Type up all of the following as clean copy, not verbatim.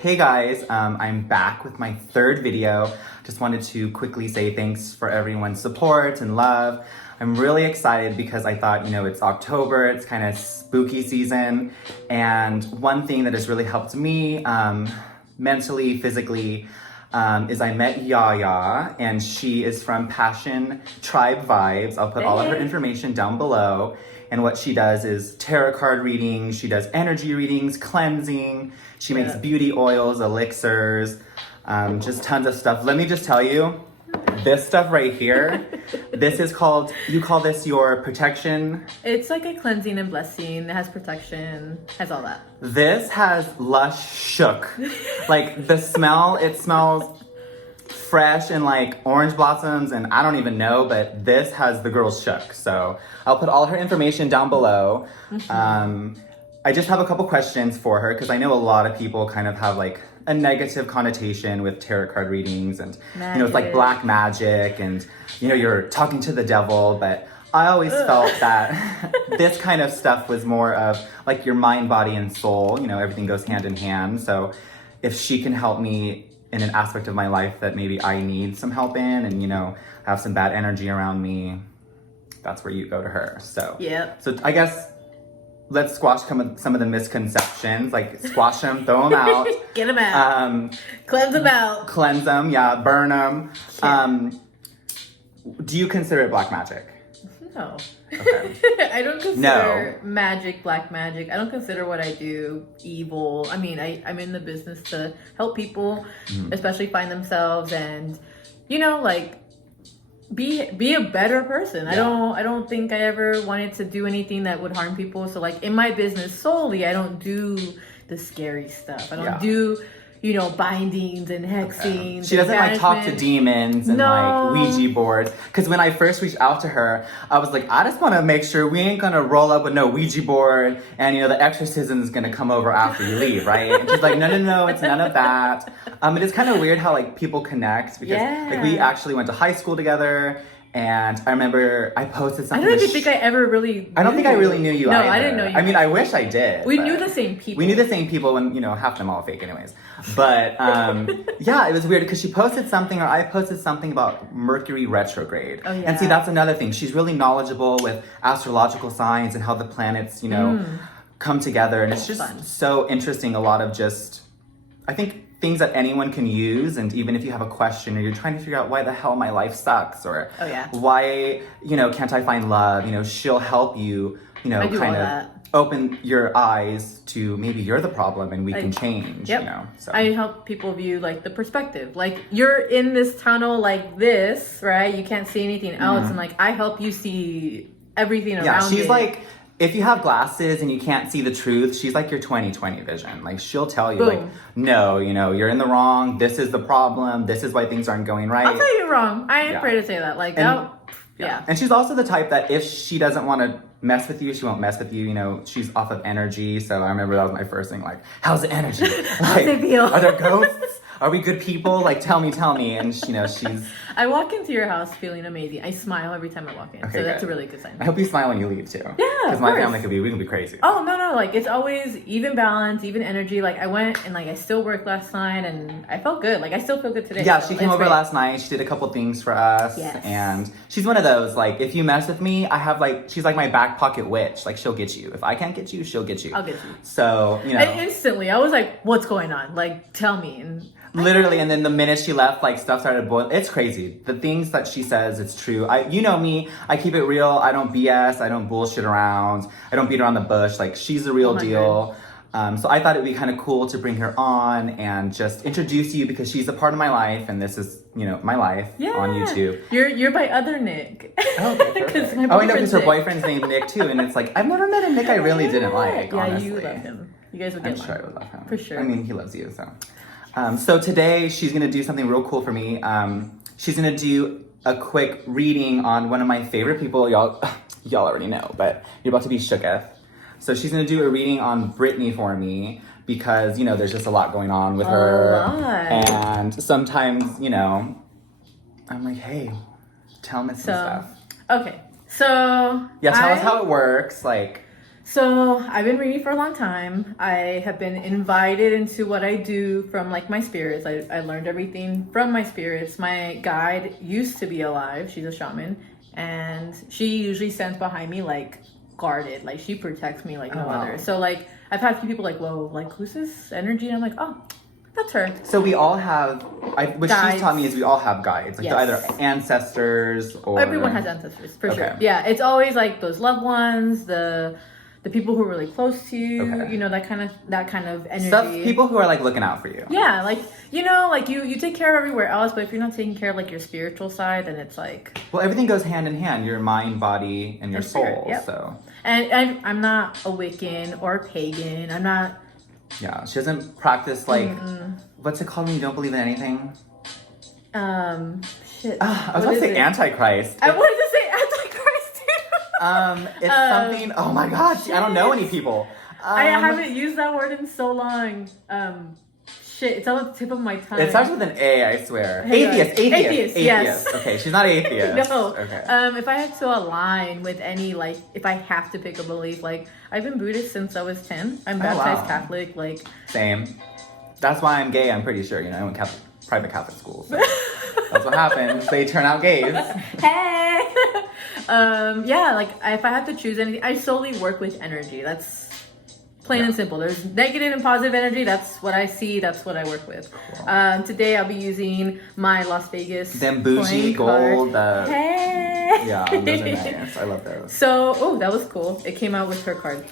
Hey guys, I'm back with my third video. Just wanted to quickly say thanks for everyone's support and love. I'm really excited because I thought, it's October, it's kind of spooky season. And one thing that has really helped me mentally, physically, is I met Yaya, and she is from Passion Tribe Vibes. I'll put all of her information down below. And what she does is tarot card readings, she does energy readings, cleansing, she makes beauty oils, elixirs, just tons of stuff. Let me just tell you, this stuff right here, this is called, you call this your protection? It's like a cleansing and blessing. It has protection, has all that. This has lush shook. Like the smell, it smells fresh and like orange blossoms and I don't even know, but this has the girls shook. So I'll put all her information down below. I just have a couple questions for her because I know a lot of people kind of have like a negative connotation with tarot card readings and it's like black magic and you're talking to the devil, but I always felt that this kind of stuff was more of like your mind, body, and soul. Everything goes hand in hand. So if she can help me in an aspect of my life that maybe I need some help in and, have some bad energy around me, that's where you go to her. So, So I guess let's squash some of the misconceptions, like squash them, throw them out. Get them out. Cleanse them out. Cleanse them, burn them. Do you consider it black magic? No. Okay. I don't consider magic black magic. I don't consider what I do evil. I mean, I'm in the business to help people, especially find themselves and, be a better person. I don't think I ever wanted to do anything that would harm people. So like in my business solely, I don't do the scary stuff. I don't do bindings and hexing. She doesn't like talk to demons and like Ouija boards. Because when I first reached out to her, I was like, I just want to make sure we ain't gonna roll up with no Ouija board and the exorcism is gonna come over after you leave, right? And she's like, no, it's none of that. It is kind of weird how like people connect because like we actually went to high school together. And I remember I posted something. I don't even think I ever really. I don't think I really knew you. No, either. I didn't know you. I mean, I wish I did. We knew the same people. We knew the same people, and half of them all fake, anyways. But it was weird because she posted something, or I posted something about Mercury retrograde. Oh yeah. And see, that's another thing. She's really knowledgeable with astrological signs and how the planets, come together, and it's just so interesting. A lot of I think, things that anyone can use, and even if you have a question or you're trying to figure out why the hell my life sucks or why can't I find love, she'll help you kind of open your eyes to maybe you're the problem and we can change. So I help people view like the perspective, like you're in this tunnel like this, right? You can't see anything else, and like I help you see everything around. She's like, if you have glasses and you can't see the truth, she's like your 20/20 vision. Like she'll tell you, like, no, you're in the wrong. This is the problem. This is why things aren't going right. I'll tell you wrong. I ain't afraid to say that. Like, And she's also the type that if she doesn't want to mess with you, she won't mess with you. She's off of energy. So I remember that was my first thing. Like, how's the energy? Like, it feel? Are there ghosts? Are we good people? Like, tell me. And she's. I walk into your house feeling amazing. I smile every time I walk in, so that's a really good sign. I hope you smile when you leave too. Yeah, because my family we can be crazy. Oh no, like it's always even balance, even energy. Like I went and like I still worked last night, and I felt good. Like I still feel good today. Yeah, she came over last night. She did a couple things for us, and she's one of those like if you mess with me, I have like she's like my back pocket witch. Like she'll get you. If I can't get you, she'll get you. I'll get you. So And instantly, I was like, "What's going on? Like, tell me." And literally, and then the minute she left, like stuff started boiling. It's crazy. The things that she says, it's true. You know me. I keep it real. I don't BS. I don't bullshit around. I don't beat around the bush. Like she's the real deal. So I thought it'd be kind of cool to bring her on and just introduce you because she's a part of my life, and this is my life on YouTube. You're my other Nick. Oh, okay, perfect. I know because her boyfriend's named Nick too, and it's like I've never met a Nick I really didn't like. Yeah, honestly. you love him. You guys would get I'm sure I would love him for sure. I mean, he loves you, so. So today she's gonna do something real cool for me. She's gonna do a quick reading on one of my favorite people. Y'all already know, but you're about to be shooketh. So she's gonna do a reading on Britney for me because there's just a lot going on with her, and sometimes I'm like, hey, tell me some stuff. Okay, so tell us how it works, like. So I've been reading for a long time. I have been invited into what I do from like my spirits. I learned everything from my spirits. My guide used to be alive. She's a shaman, and she usually stands behind me like guarded. Like she protects me like no other. So like I've had a few people like, whoa, like who's this energy? And I'm like, oh, that's her. So we all have, what Guides. she's taught me is we all have guides. Like Yes. they're either ancestors or... Everyone has ancestors, for Okay. sure. Yeah, it's always like those loved ones, the people who are really close to you, Okay. you know, that kind of energy. Stuff, people who are like looking out for you. Yeah, like, you know, like you take care of everywhere else, but if you're not taking care of like your spiritual side, then it's like... Well, everything goes hand in hand, your mind, body, and your soul. spirit, yep. So And I'm not a Wiccan or a pagan. I'm not... yeah, she doesn't practice like, what's it called when you don't believe in anything? Shit. I was What about to is say it? Antichrist. I wanted to say Antichrist too. It's something, oh my god, I don't know any people. I haven't used that word in so long. Shit, it's on the tip of my tongue. It starts with an A, I swear. Hang on. Atheist. Yes. Okay, she's not atheist. No. Okay. If I had to align with any, like, if I have to pick a belief, like, I've been Buddhist since I was 10. I'm baptized wow. Catholic, like... Same. That's why I'm gay, I'm pretty sure. You know, I went private Catholic school. So that's what happens. They turn out gays. Hey! Yeah, like, if I had to choose anything, I solely work with energy. That's plain and simple. There's negative and positive energy. That's what I see. That's what I work with. Cool. Today I'll be using my Las Vegas Them bougie playing card. gold. Hey! Yeah, those are nice. I love those. So, oh, that was cool. It came out with her card.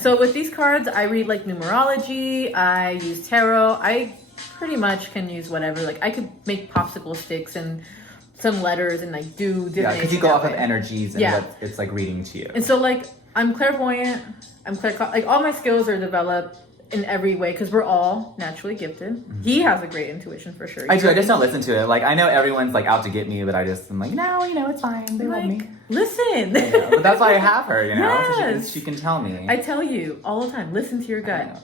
So with these cards, I read like numerology. I use tarot. I pretty much can use whatever. Like I could make popsicle sticks and some letters and like do different. Yeah, because you go off of energies and what it's like reading to you. And so like I'm clairvoyant. Like all my skills are developed in every way because we're all naturally gifted. He has a great intuition for sure. I do. I just don't listen to it. Like I know everyone's like out to get me, but I'm like, no, you know, it's fine. They love me. Listen. But that's why I have her. You know, Yes. so she can tell me. I tell you all the time. Listen to your gut.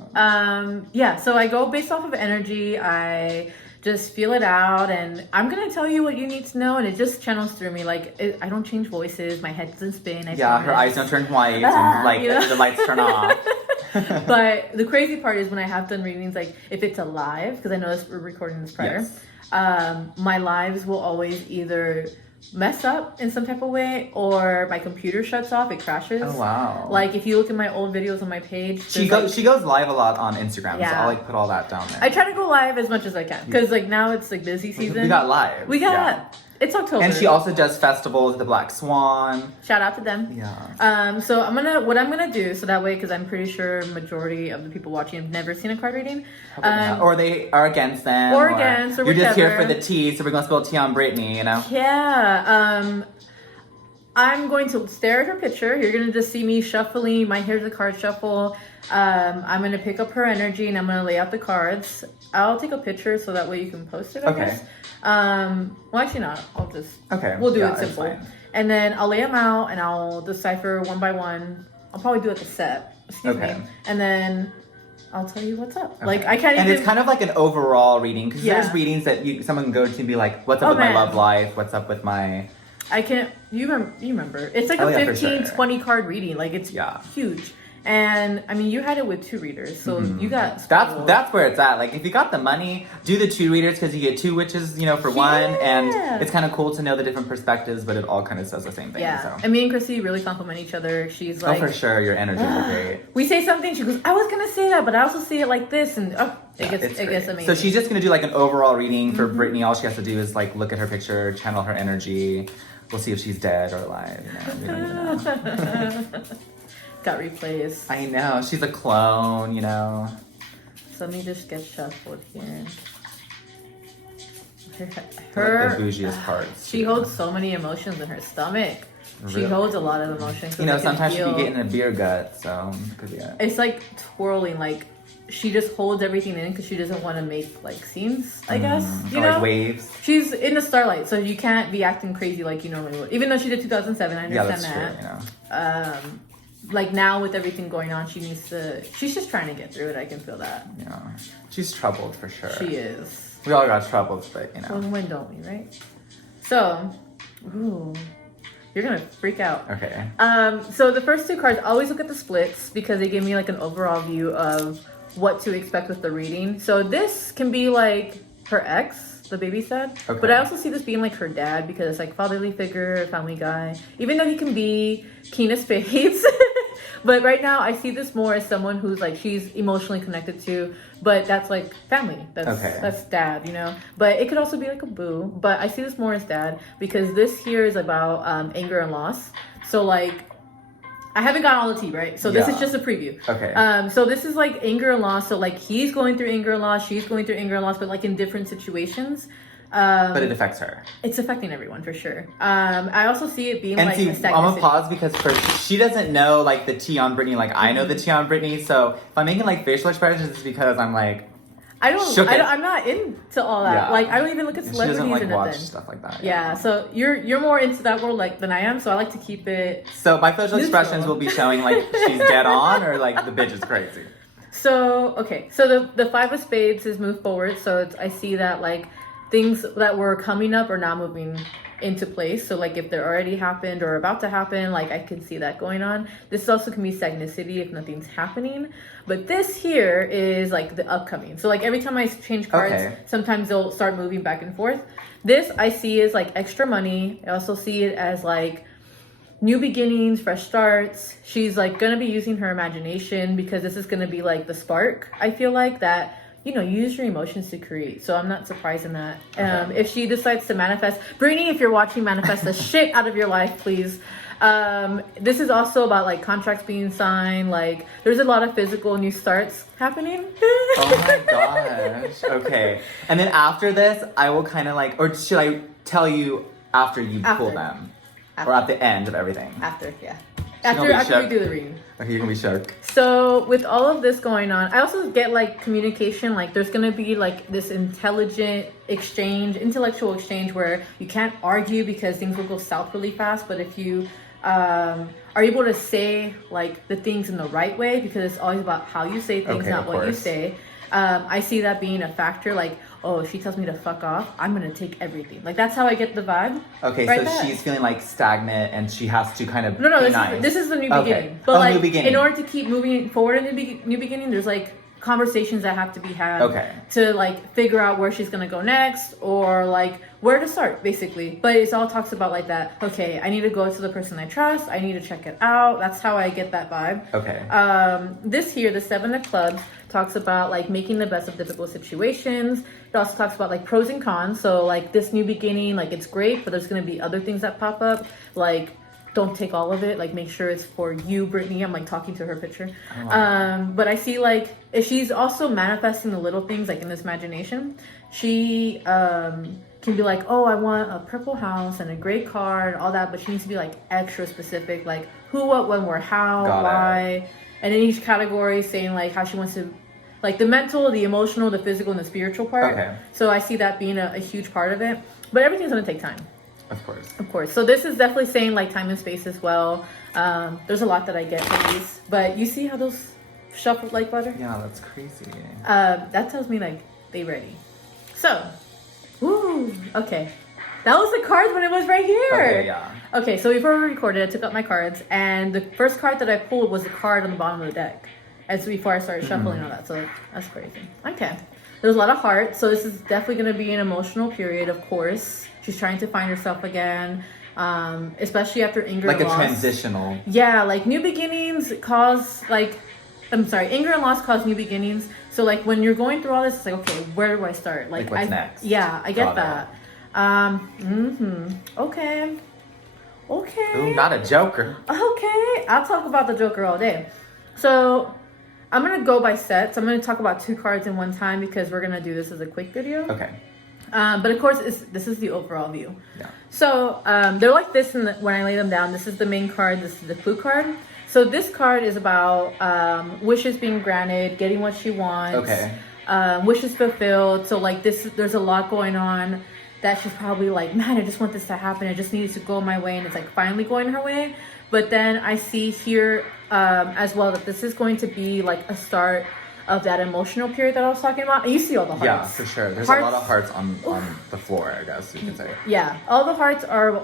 Yeah. So I go based off of energy. I just feel it out, and I'm gonna tell you what you need to know, and it just channels through me. Like I don't change voices. My head doesn't spin. Her eyes don't turn white, and like the lights turn off. But the crazy part is when I have done readings, like if it's a live, because I know we're recording this prior, my lives will always either mess up in some type of way or my computer shuts off, it crashes. Oh wow. Like if you look at my old videos on my page, she goes live a lot on Instagram, so I'll like put all that down there. I try to go live as much as I can because like now it's like busy season. We got live. It's October. And she also does festivals, the Black Swan. Shout out to them. Yeah. So what I'm gonna do, so that way, because I'm pretty sure majority of the people watching have never seen a card reading. Or they are against them. Or against, or you're just here whichever. for the tea, so we're gonna spill tea on Britney, you know? Yeah. I'm going to stare at her picture. You're gonna just see me shuffling. My here's the card shuffle. I'm gonna pick up her energy and I'm gonna lay out the cards. I'll take a picture so that way you can post it. I guess. Well, actually not. I'll just. We'll do it simple. And then I'll lay them out and I'll decipher one by one. I'll probably do like a set. Excuse me. And then I'll tell you what's up. Like I can't. And even... it's kind of like an overall reading because there's readings that someone can go to and be like, "What's up with my love life? What's up with my?" I can't. You remember? It's like a 15, 20 card reading. Like it's huge. And I mean, you had it with 2 readers, so you got. That's where it's at. Like, if you got the money, do the 2 readers because you get 2 witches, you know, for one, and it's kind of cool to know the different perspectives, but it all kind of says the same thing. Yeah, so. and me and Chrissy really complement each other. She's like, oh, for sure, your energies are great. We say something, she goes, I was gonna say that, but I also see it like this, and it gets amazing. So she's just gonna do like an overall reading for Britney. All she has to do is like look at her picture, channel her energy. We'll see if she's dead or alive. You know, we don't even know. Got replays. I know. She's a clone, you know. So let me just get shuffled here. Her like the bougiest parts. She holds so many emotions in her stomach. Really? She holds a lot of emotions. So you know, sometimes she can get in a beer gut, so could be it. It's like twirling, like she just holds everything in because she doesn't want to make like scenes, I guess. You know, like waves. She's in the starlight, so you can't be acting crazy like you normally would. Even though she did 2007, I understand that. True, you know. Like now with everything going on, she's just trying to get through it. I can feel that. Yeah, she's troubled for sure. She is. We all got troubles, but you know. When don't we, right? So, ooh. You're gonna freak out. Okay. So the first two cards, I always look at the splits because they give me like an overall view of what to expect with the reading. So this can be like her ex, the baby dad. Okay. But I also see this being like her dad because it's like fatherly figure, family guy. Even though he can be keen as spades. But right now I see this more as someone who's like she's emotionally connected to, but that's like family. That's dad, you know. But it could also be like a boo. But I see this more as dad because this here is about anger and loss. So like I haven't got all the tea, right? So this is just a preview. Okay. So this is like anger and loss. So like he's going through anger and loss, she's going through anger and loss, but like in different situations. But it affects her. It's affecting everyone for sure. I also see it being and like see, a stagnancy. I'm gonna pause because she doesn't know like the tea on Britney like I know the tea on Britney. So if I'm making like facial expressions, it's because I'm like I'm not into all that. Yeah. Like I don't even look at celebrities she doesn't like or watch nothing. stuff like that. Yeah. So you're more into that world like than I am. So I like to keep it. So my facial neutral. expressions will be showing like she's dead on or like the bitch is crazy. So okay. So the five of spades is moved forward. So I see that like things that were coming up are now moving into place. So like if they're already happened or about to happen, like I can see that going on. This also can be stagnicity if nothing's happening. But this here is like the upcoming. So like every time I change cards, sometimes they'll start moving back and forth. This I see is like extra money. I also see it as like new beginnings, fresh starts. She's like gonna be using her imagination because this is gonna be like the spark. I feel like that. You know, use your emotions to create. So I'm not surprised in that. If she decides to manifest, Britney, if you're watching, manifest the shit out of your life, please. This is also about like contracts being signed. Like there's a lot of physical new starts happening. Oh my gosh. Okay. And then after this, I will kind of like, or should I tell you after you pull them? Or at the end of everything? After, yeah. After we do the reading. Okay, you're gonna be shook. So with all of this going on, I also get like communication, like there's gonna be like this intellectual exchange where you can't argue because things will go south really fast. But if you are able to say like the things in the right way, because it's always about how you say things, not what you say. I see that being a factor, like, oh, if she tells me to fuck off, I'm gonna take everything. Like that's how I get the vibe. Okay, right so she's feeling like stagnant and she has to kind of this is the new beginning. But like new beginning. In order to keep moving forward in the new beginning, there's like conversations that have to be had to like figure out where she's gonna go next or like where to start basically. But it all talks about like that, okay, I need to go to the person I trust, I need to check it out. That's how I get that vibe. Okay. This here, the 7 of clubs, talks about like making the best of difficult situations. It also talks about like pros and cons. So like this new beginning, like it's great, but there's gonna be other things that pop up. Like don't take all of it. Like make sure it's for you, Britney. I'm like talking to her picture. But I see like if she's also manifesting the little things like in this imagination, she can be like, oh, I want a purple house and a gray car and all that, but she needs to be like extra specific, like who, what, when, where, how, why. And in each category saying like how she wants to, like the mental, the emotional, the physical, and the spiritual part. Okay. So I see that being a huge part of it. But everything's gonna take time. Of course. Of course. So this is definitely saying like time and space as well. There's a lot that I get from these. But you see how those shuffle like butter? Yeah, that's crazy. That tells me like they ready. So, woo, okay. That was the cards when it was right here. Okay, yeah. Okay, so before we recorded, I took out my cards, and the first card that I pulled was the card on the bottom of the deck. As before I started shuffling all that, so that's crazy. Okay, there's a lot of heart, so this is definitely going to be an emotional period, of course. She's trying to find herself again, especially after anger and loss. Like a transitional. Yeah, like new beginnings cause anger and loss cause new beginnings. So like when you're going through all this, it's like, okay, where do I start? Like what's next? Yeah, I get that. Okay. Ooh, not a joker. Okay, I'll talk about the Joker all day. So I'm gonna go by sets. I'm gonna talk about 2 cards in one time because we're gonna do this as a quick video. Okay. But of course, this is the overall view. Yeah. So they're like this when I lay them down. This is the main card. This is the clue card. So this card is about wishes being granted, getting what she wants. Okay. Wishes fulfilled. So like there's a lot going on that she's probably like, man, I just want this to happen. I just needed to go my way, and it's like finally going her way. But then I see here as well that this is going to be like a start of that emotional period that I was talking about. And you see all the hearts. Yeah, for sure. There's a lot of hearts on the floor, I guess you can say. Yeah, all the hearts are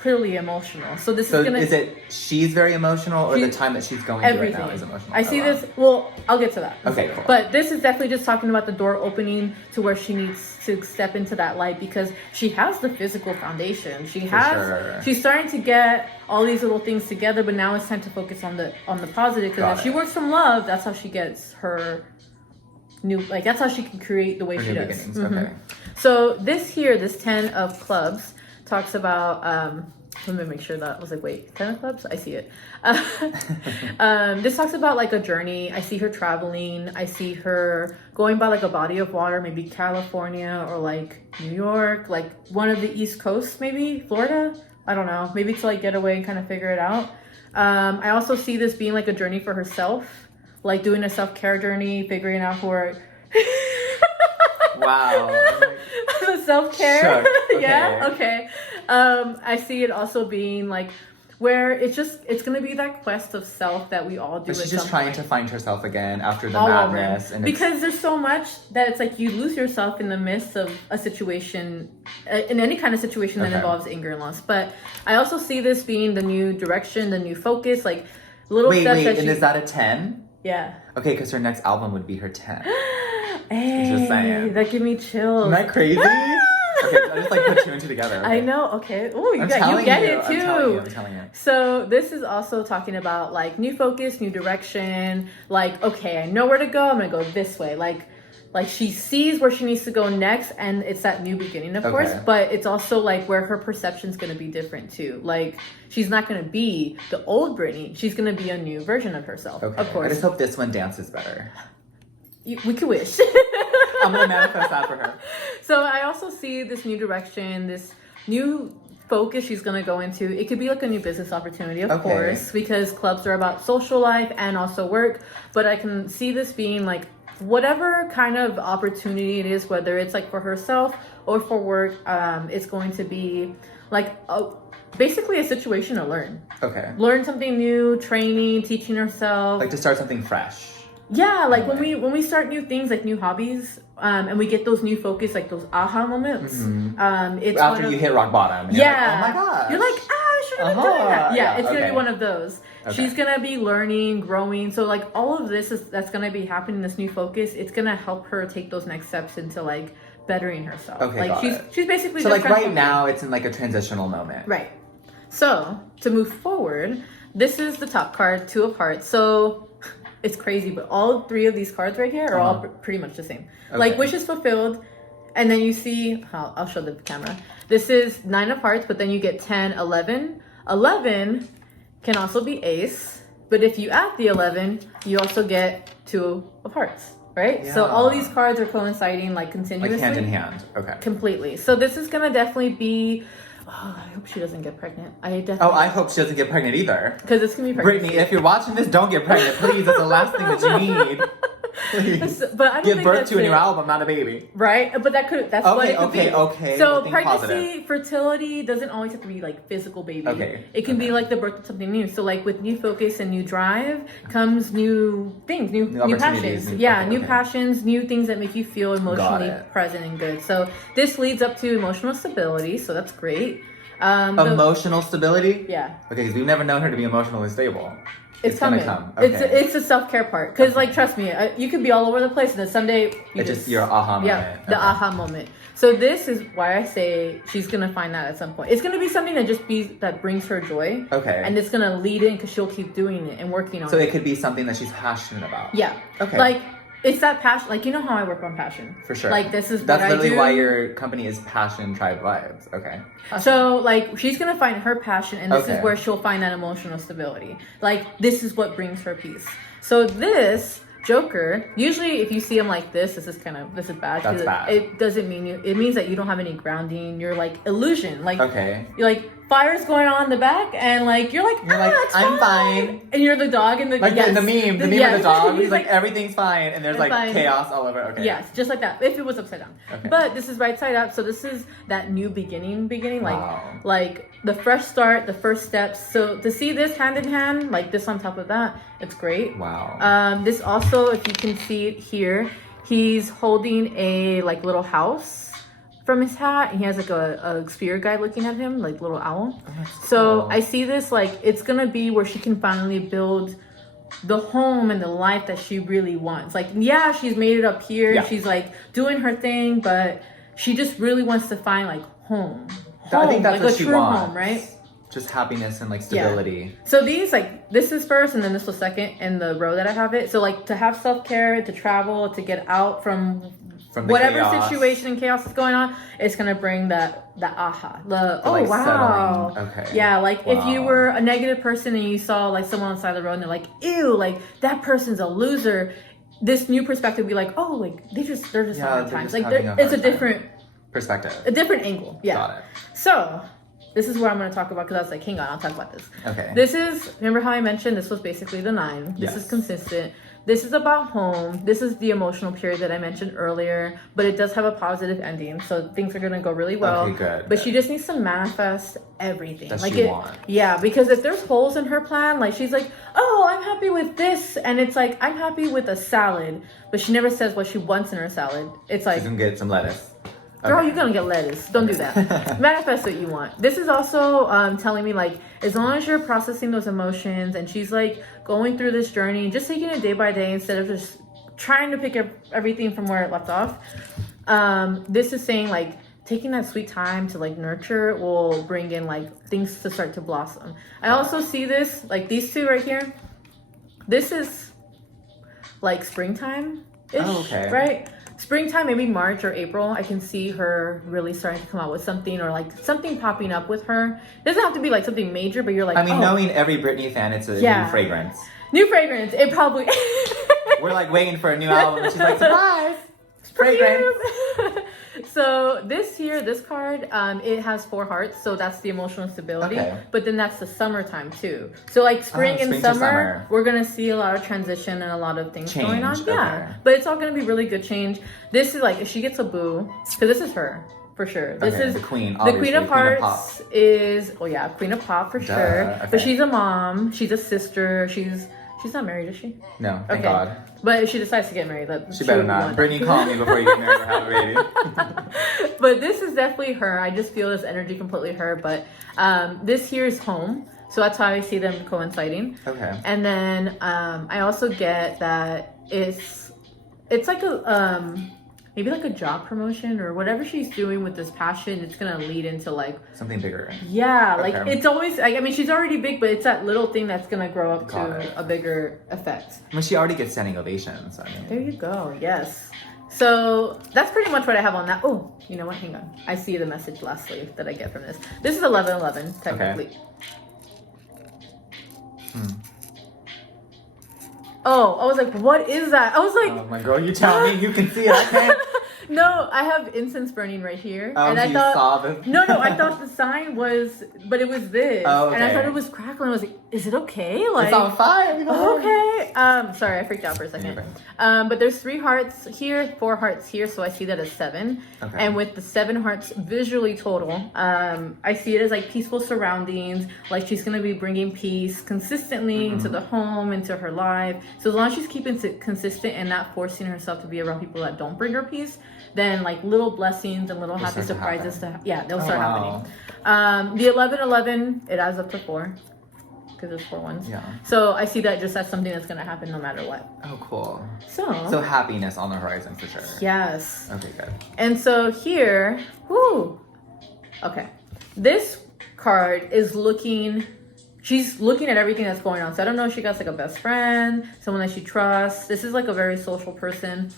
clearly emotional. So this So is gonna. is it she's very emotional, or the time that she's going through right now is emotional? I see this. Well, I'll get to that. Okay, cool. But this is definitely just talking about the door opening to where she needs to step into that light, because she has the physical foundation. She's starting to get all these little things together, but now it's time to focus on the positive, because if she works from love, that's how she gets her new, like, that's how she can create the way she does. Mm-hmm. Okay. So this 10 of clubs talks about let me make sure that was like, wait, 10 of clubs? I see it. This talks about like a journey. I see her traveling. I see her going by like a body of water, maybe California or like New York, like one of the East Coast, maybe Florida. I don't know. Maybe to like get away and kind of figure it out. I also see this being like a journey for herself, like doing a self-care journey, figuring out who her... Wow. The self-care. Okay. Yeah. Okay. I see it also being like where it's gonna be that quest of self that we all do. But she's just trying to find herself again after the all madness, and because there's so much that it's like you lose yourself in the midst of a situation, in any kind of situation that involves anger and loss. But I also see this being the new direction, the new focus, like little steps. Wait, and is that a 10? Yeah. Okay, because her next album would be her 10. Hey, just saying. That give me chills. Isn't that crazy? Okay, I just like put two and two together. Okay. I know. Okay. Oh, you get it too. I'm telling you. So this is also talking about like new focus, new direction. Like, okay, I know where to go. I'm gonna go this way. Like she sees where she needs to go next, and it's that new beginning, of course. But it's also like where her perception's gonna be different too. Like she's not gonna be the old Britney. She's gonna be a new version of herself. Okay. Of course. I just hope this one dances better. We could wish. I'm gonna manifest that for her. So I also see this new direction, this new focus she's gonna go into. It could be like a new business opportunity, of course, because clubs are about social life and also work. But I can see this being like whatever kind of opportunity it is, whether it's like for herself or for work. It's going to be like basically a situation to learn. Okay. Learn something new, training, teaching herself. Like to start something fresh. Yeah, like when we start new things, like new hobbies, and we get those new focus, like those aha moments. It's after you hit rock bottom. And you're like, oh my gosh. You're like, I shouldn't have done that. Yeah, it's gonna be one of those. She's gonna be learning, growing. So like all of this that's gonna be happening. This new focus, it's gonna help her take those next steps into like bettering herself. Okay, like she's basically so like right now it's in like a transitional moment. Right. So to move forward, this is the top card, 2 of Hearts. So it's crazy, but all 3 of these cards right here are all pretty much the same. Like wishes fulfilled, and then you see, I'll show the camera. This is 9 of Hearts, but then you get 10, 11. 11 can also be ace, but if you add the 11, you also get 2 of Hearts, right? Yeah. So all these cards are coinciding like continuously. Like hand in hand, okay. Completely. So this is gonna definitely be, I hope she doesn't get pregnant. I hope she doesn't get pregnant either. Because it's gonna be pregnant. Brittany, if you're watching this, don't get pregnant, please. That's the last thing that you need. Please. But I don't give birth to a new album, not a baby. Right? But that's what it could be. Okay. So pregnancy, fertility doesn't always have to be like physical baby. Okay. It can be like the birth of something new. So like with new focus and new drive comes new things, new passions. New passions, new things that make you feel emotionally present and good. So this leads up to emotional stability. So that's great. Emotional stability? Yeah. Okay, because we've never known her to be emotionally stable. It's gonna come. Okay. It's a self-care part. Because, like, trust me, you could be all over the place, and then someday it's just your aha moment. Yeah, the aha moment. So this is why I say she's gonna find that at some point. It's gonna be something that brings her joy. Okay. And it's gonna lead in because she'll keep doing it and working on it. So it could be something that she's passionate about. Yeah. Okay. Like, it's that passion. Like, you know how I work on passion. For sure. Like, that's literally why your company is Passion Tribe Vibes. Okay. So, like, she's going to find her passion, and this is where she'll find that emotional stability. Like, this is what brings her peace. So, this Joker, usually if you see him like this is bad. That's bad. It doesn't mean it means that you don't have any grounding. You're like illusion. Like, you're like, fire's going on in the back, and like you're like I'm fine, and you're the dog and the like in the meme of the dog. He's like everything's fine, and there's like chaos all over. Okay. Yes, just like that. If it was upside down, but this is right side up. So this is that new beginning, like the fresh start, the first steps. So to see this hand in hand, like this on top of that, it's great. Wow. This also, if you can see it here, he's holding a like little house from his hat, and he has like a spirit guide looking at him, like little owl. Oh, that's So cool. I see this like it's gonna be where she can finally build the home and the life that she really wants. Like, yeah, she's made it up here. Yeah. She's like doing her thing, but she just really wants to find like home. I think that's like what a she true wants. home, right? Just happiness and like stability. So these like this is first and then this was second in the row that I have it. So like to have self-care, to travel, to get out from the whatever chaos. situation and chaos is going on, it's gonna bring the aha. The oh like, wow. settling. Okay. Yeah, like if you Wow. were a negative person and you saw like someone on the side of the road and they're like, ew, like that person's a loser. This new perspective would be like, oh, like they're just having times. Like it's a different perspective. a different angle. Yeah. Got it. So this is what I'm going to talk about because I was like, hang on, I'll talk about this. Okay. This is, remember how I mentioned this was basically the 9. This is consistent. This is about home. This is the emotional period that I mentioned earlier, but it does have a positive ending. So things are going to go really well. Okay, good. But she just needs to manifest everything. That like she wants. Yeah, because if there's holes in her plan, like she's like, oh, I'm happy with this. And it's like, I'm happy with a salad, but she never says what she wants in her salad. It's like, She's gonna get some lettuce. girl, you're gonna get lettuce. Don't do that. Manifest what you want. This is also telling me like as long as you're processing those emotions and she's like going through this journey, just taking it day by day instead of just trying to pick up everything from where it left off. This is saying like taking that sweet time to like nurture will bring in like things to start to blossom. I also see this like these two right here. This is like springtime ish, right? Springtime, maybe March or April, I can see her really starting to come out with something or like something popping up with her. It doesn't have to be like something major, but you're like, I mean, oh, knowing every Britney fan, it's a new fragrance. New fragrance. It probably. We're like waiting for a new album, and she's like, surprise! Fragrance. So this here, this card, it has 4 hearts, so that's the emotional stability. Okay. But then that's the summertime too. So like spring and spring to summer, summer. we're gonna see a lot of transition and a lot of things Change, going on. Yeah, okay. but it's all gonna be really good change. This is like if she gets a boo, because this is her for sure. This Okay, is the queen, The Queen of obviously, Queen of Hearts is Queen of Pop for sure. okay. But she's a mom. She's a sister. She's not married, is she? No, thank God. But if she decides to get married, She better not. Brittany, call me before you get married or have a baby. But this is definitely her. I just feel this energy completely her. But this here is home. So that's how I see them coinciding. Okay. And then I also get that it's like a maybe like a job promotion or whatever she's doing with this passion. It's gonna lead into like something bigger. Yeah, like Okay. it's always. I mean, she's already big, but it's that little thing that's gonna grow up Got to it. a bigger effect. I mean, she already gets standing ovations. I mean, There you go. Yes. So that's pretty much what I have on that. Oh, you know what? Hang on. I see the message lastly that I get from this. This is 11/11 technically. Oh, I was like, what is that? I was like, oh my girl, you tell me. You can see it. I can't. no, I have incense burning right here, Oh, and so I you thought saw the... no, I thought the sign was, but it was this, Oh, and I okay. thought it was crackling. I was like, is it okay? Like, It's on fire. okay. Sorry, I freaked out for a second. But there's 3 hearts here, 4 hearts here, so I see that as 7. Okay. And with the 7 hearts visually total, I see it as like peaceful surroundings. Like she's gonna be bringing peace consistently into the home, into her life. So as long as she's keeping it consistent and not forcing herself to be around people that don't bring her peace, then like little blessings and little happy start to surprises happen. they'll start wow. happening. The 11/11, it adds up to 4 because there's 4 ones. Yeah. So I see that just as something that's gonna happen no matter what. Oh, cool. So happiness on the horizon for sure. yes. Okay, good. And so here, okay, this card is looking. She's looking at everything that's going on. So I don't know if she got like a best friend, someone that she trusts. This is like a very social person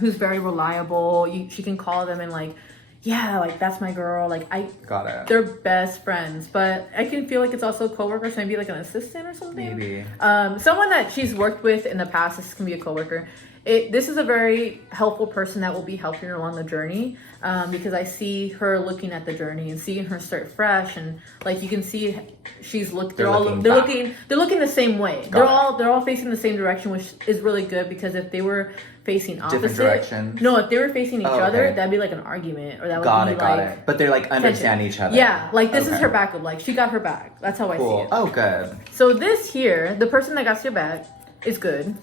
who's very reliable. She can call them and like, yeah, like that's my girl. Like Got it. they're best friends. But I can feel like it's also coworkers, maybe like an assistant or something. Maybe. Someone that she's worked with in the past. This can be a coworker. This is a very helpful person that will be helping her along the journey because I see her looking at the journey and seeing her start fresh and like you can see she's they're looking the same way. They're all facing the same direction, which is really good because if they were facing opposite, Different directions. no, if they were facing each other, okay. that'd be like an argument or that would Got be it. like But they're like understand each other. yeah, like this is Okay. her backup. Like she got her back. That's how I see Cool. it. Oh, good. So this here, the person that got your back is good.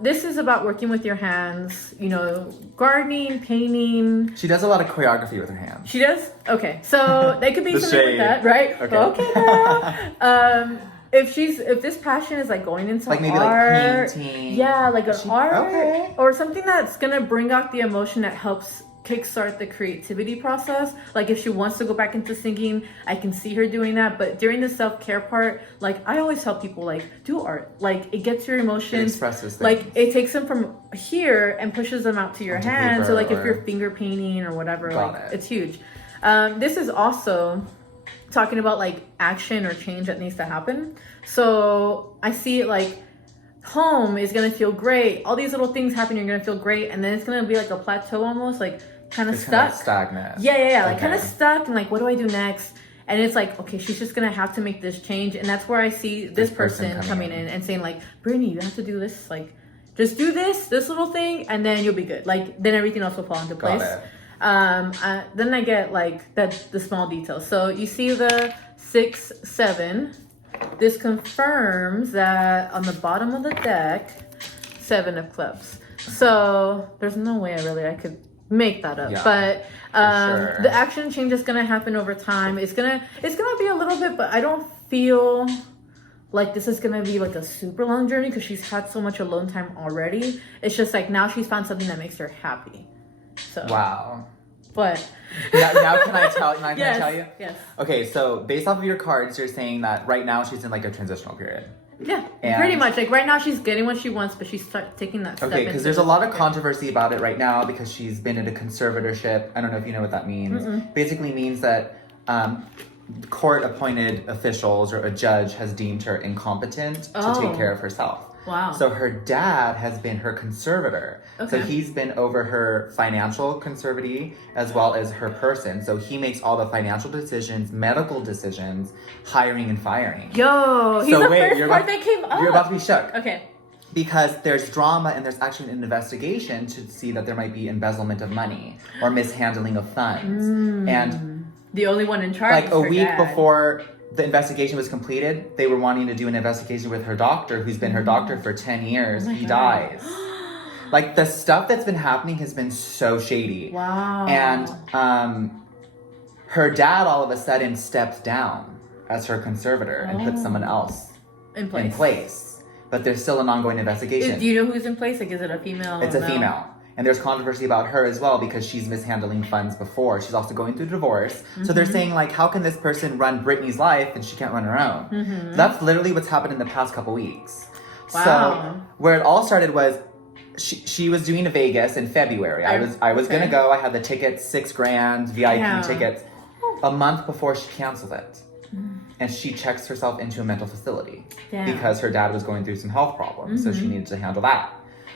This is about working with your hands, you know, gardening, painting. She does a lot of choreography with her hands. She does? Okay. So they could be The something shade. like that, right? Okay. Girl. If this passion is like going into like maybe art, like painting. yeah, like an art okay. or something that's gonna bring out the emotion that helps kickstart the creativity process. Like if she wants to go back into singing, I can see her doing that. But during the self-care part, like I always tell people, like do art. Like it gets your emotions. It expresses things. Like it takes them from here and pushes them out to your Onto hand. paper So like if or- you're finger painting or whatever, Got like it. it's huge. This is also talking about like action or change that needs to happen. So I see it like home is gonna feel great. All these little things happen, you're gonna feel great, and then it's gonna be like a plateau almost, like kind of It's stuck. kind of like stagnant. Yeah, like kind of Okay. stuck, and like what do I do next? And it's like, okay, she's just gonna have to make this change, and that's where I see this person coming in and saying like, Brittany, you have to do this, like, just do this little thing, and then you'll be good. Like then everything else will fall into place. Then I get like the small details. So you see the 6, 7. This confirms that on the bottom of the deck, 7 of clubs. So there's no way I could make that up. Yeah, but sure. the action change is gonna happen over time. It's gonna be a little bit, but I don't feel like this is gonna be like a super long journey because she's had so much alone time already. It's just like now she's found something that makes her happy. So Wow. But now can I tell? Can yes, I tell you? Yes. Okay, so based off of your cards, you're saying that right now she's in like a transitional period. Yeah, And- pretty much. Like right now, she's getting what she wants, but she's taking that step. Okay, because into there's a this lot of market. controversy about it right now because she's been in a conservatorship. I don't know if you know what that means. Basically means that court-appointed officials or a judge has deemed her incompetent to Oh. take care of herself. Wow. So her dad has been her conservator. So Okay. he's been over her financial conservative as well as her person. So he makes all the financial decisions, medical decisions, hiring and firing. Yo, he's So the wait, first you're part about- that came up. You're about to be shook. Okay. Because there's drama and there's actually an investigation to see that there might be embezzlement of money or mishandling of funds. And The only one in charge. like is a her week dad. before the investigation was completed, they were wanting to do an investigation with her doctor, who's been her doctor for 10 years. Oh my He God. dies. Like the stuff that's been happening has been so shady. Wow. And her dad all of a sudden steps down as her conservator and puts someone else in place. in place. But there's still an ongoing investigation. Do you know who's in place? Like, is it a female? It's or a male? female. And there's controversy about her as well because she's mishandling funds before. She's also going through divorce. So they're saying, like, how can this person run Britney's life and she can't run her own? That's literally what's happened in the past couple weeks. Wow. So where it all started was she was doing Vegas in February. I was okay. gonna go. I had the tickets, $6,000 VIP Yeah. tickets. A month before she canceled it. And she checks herself into a mental facility Damn. because her dad was going through some health problems. So she needed to handle that.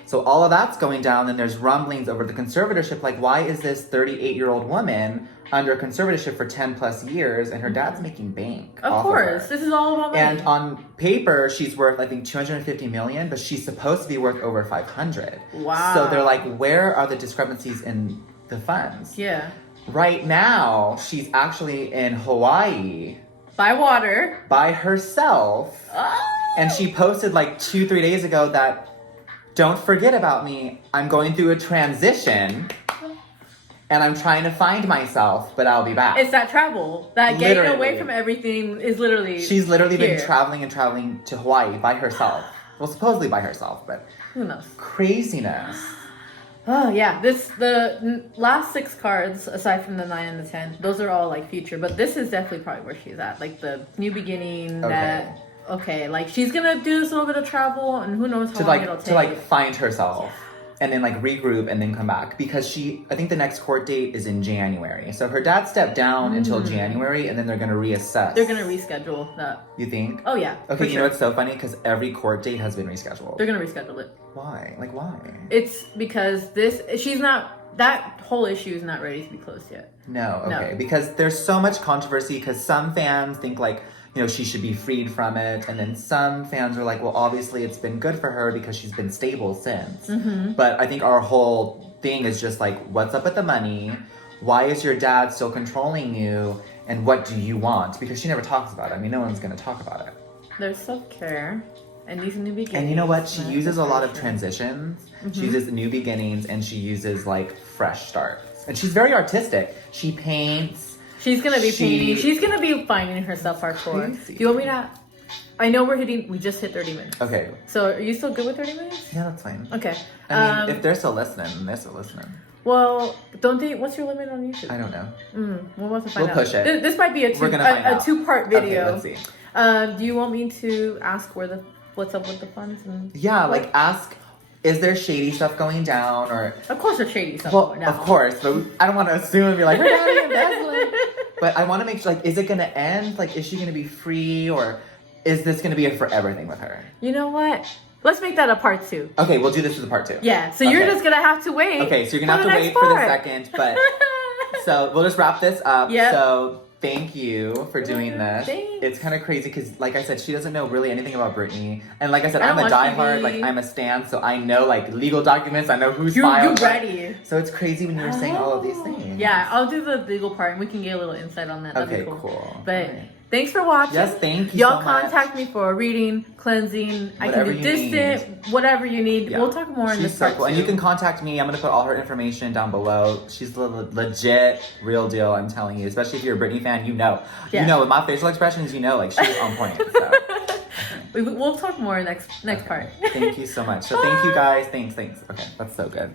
So all of that's going down, and there's rumblings over the conservatorship. Like, why is this 38-year-old woman under conservatorship for 10 plus years, and her dad's making bank? Of off course, her? this is all about money. And on paper, she's worth, I think, 250 million, but she's supposed to be worth over 500. Wow. So they're like, where are the discrepancies in the funds? yeah, Right now, she's actually in Hawaii by water. by herself. Oh. And she posted like 2-3 days ago that, don't forget about me. I'm going through a transition and I'm trying to find myself, but I'll be back. It's that travel, that getting Literally. away from everything is literally. She's literally here. been traveling to Hawaii by herself. Well, supposedly by herself, but Who knows? craziness. Oh yeah, the last 6 cards, aside from the 9 and the 10, those are all like future. But this is definitely probably where she's at, like the new beginning. Okay. Like she's gonna do this little bit of travel, and who knows how long it'll take. To like find herself and then like regroup and then come back, because I think the next court date is in January. So her dad stepped down until January, and then they're gonna reassess. They're gonna reschedule that. You think? Oh yeah. Okay, for you sure. know it's so funny because every court date has been rescheduled. They're gonna reschedule it. Why? Like why? It's because that whole issue is not ready to be closed yet. No, No. okay. Because there's so much controversy because some fans think like, you know, she should be freed from it. And then some fans are like, well, obviously it's been good for her because she's been stable since. But I think our whole thing is just like, what's up with the money? Why is your dad still controlling you? And what do you want? Because she never talks about it. I mean, no one's going to talk about it. There's self-care And these are new beginnings. And you know what? She Not uses a lot of perfection. transitions. She uses new beginnings, and she uses like fresh starts. And she's very artistic. She paints. She's gonna be painting. She's gonna be finding herself hardcore. Crazy. Do you want me to? I know we just hit 30 minutes. Okay. So are you still good with 30 minutes? Yeah, that's fine. Okay. I mean, if they're still listening, then they're still listening. Well, don't they? What's your limit on YouTube? I don't know. We'll have to find We'll out. push it. This might be a We're gonna find out. two-part video. Okay, let's see. Do you want me to ask what's up with the funds? And Yeah, like ask, is there shady stuff going down, or of course there's shady stuff well, going down. of course, but I don't want to assume and be like, we're not embezzling. But I want to make sure, like, is it gonna end? Like, is she gonna be free, or is this gonna be a forever thing with her? You know what? Let's make that a part 2. Okay, we'll do this as a part 2. Yeah. So you're Okay. just gonna have to wait. Okay, so you're gonna have to the wait next for the part. second, but so we'll just wrap this up. Yep. So thank you for doing this. Thanks. It's kind of crazy because, like I said, she doesn't know really anything about Britney, and like I said, I I'm a don't watch diehard. TV. Like I'm a stan, so I know like legal documents. I know who's You're filed. ready. So it's crazy when you were saying all of these things. Yeah, I'll do the legal part, and we can get a little insight on that. That'd Okay, be cool. But Alright. thanks for watching. Yes, thank you Y'all so much. contact me for a reading, cleansing. I Whatever can do you distant, whatever you need. Yeah. We'll talk more in She's this so part cool. And too. you can contact me. I'm going to put all her information down below. She's the legit, real deal, I'm telling you. Especially if you're a Britney fan, you know. Yeah. You know, with my facial expressions, you know, like, she's on point. So. We'll talk more next part. Thank you so much. So thank you guys. Thanks. Okay, that's so good.